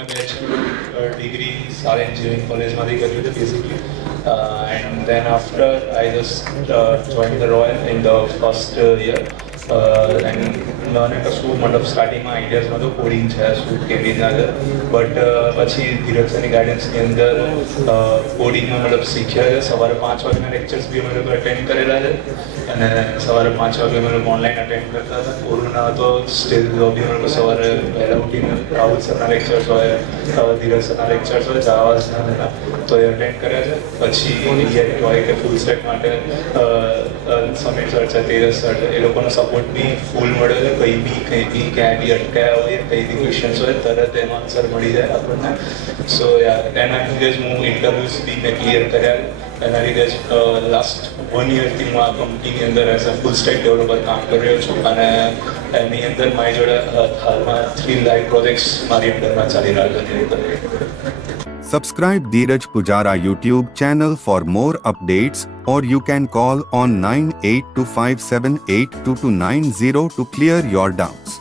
મેં bachelor degree સારા engineering કોલેજમાંથી કર્યું હતું basically and then after I just join the royal in the first year and મને કશું મતલબ સ્ટાર્ટિંગમાં આઈડિયાઝ નહોતો કોડિંગ છે શું કેવી રીતના છે બટ પછી ધીરજ સરની ગાઈડન્સની અંદર કોડિંગમાં મતલબ શીખ્યા છે. સવારે 5 વાગ્યાના લેક્ચર્સ બી અમે લોકો અટેન્ડ કરેલા છે અને સવારે 5 વાગે અમે લોકો ઓનલાઈન અટેન્ડ કરતા હતા. કોરોના હતો સ્ટેજ બી અમે લોકો સવારે વહેલા ઉઠીને રાહુલ સરના લેક્ચર્સ હોય ધીરજ સરના લેક્ચર્સ હોય જાવાઝના હતા તો એ અટેન્ડ કર્યા છે. પછી રિયાલિટી હોય કે ફૂલ સ્ટેક માટે સમીર સર છે તેજસ સર છે એ લોકોનો સપોર્ટ બી ફૂલ મળ્યો છે. કંઈ બી ક્યાંય બી અટકાયા હોય કંઈ બી ક્વેશ્ચન્સ હોય તરત એનો આન્સર મળી જાય આપણને. સો એના લીધે જ હું ઇન્ટરવ્યૂઝ બી મેં ક્લિયર કર્યા. એના લીધે જ લાસ્ટ 1 યરથી હું આ કંપનીની અંદર as a full stack developer કામ કરી રહ્યો છું અને એની અંદર મારી જોડે હાલમાં 3 લાઈવ પ્રોજેક્ટ્સ મારી અંડરમાં ચાલી રહ્યા છે. Subscribe Dheeraj Pujara YouTube channel for more updates, or you can call on 9825782290 to clear your doubts.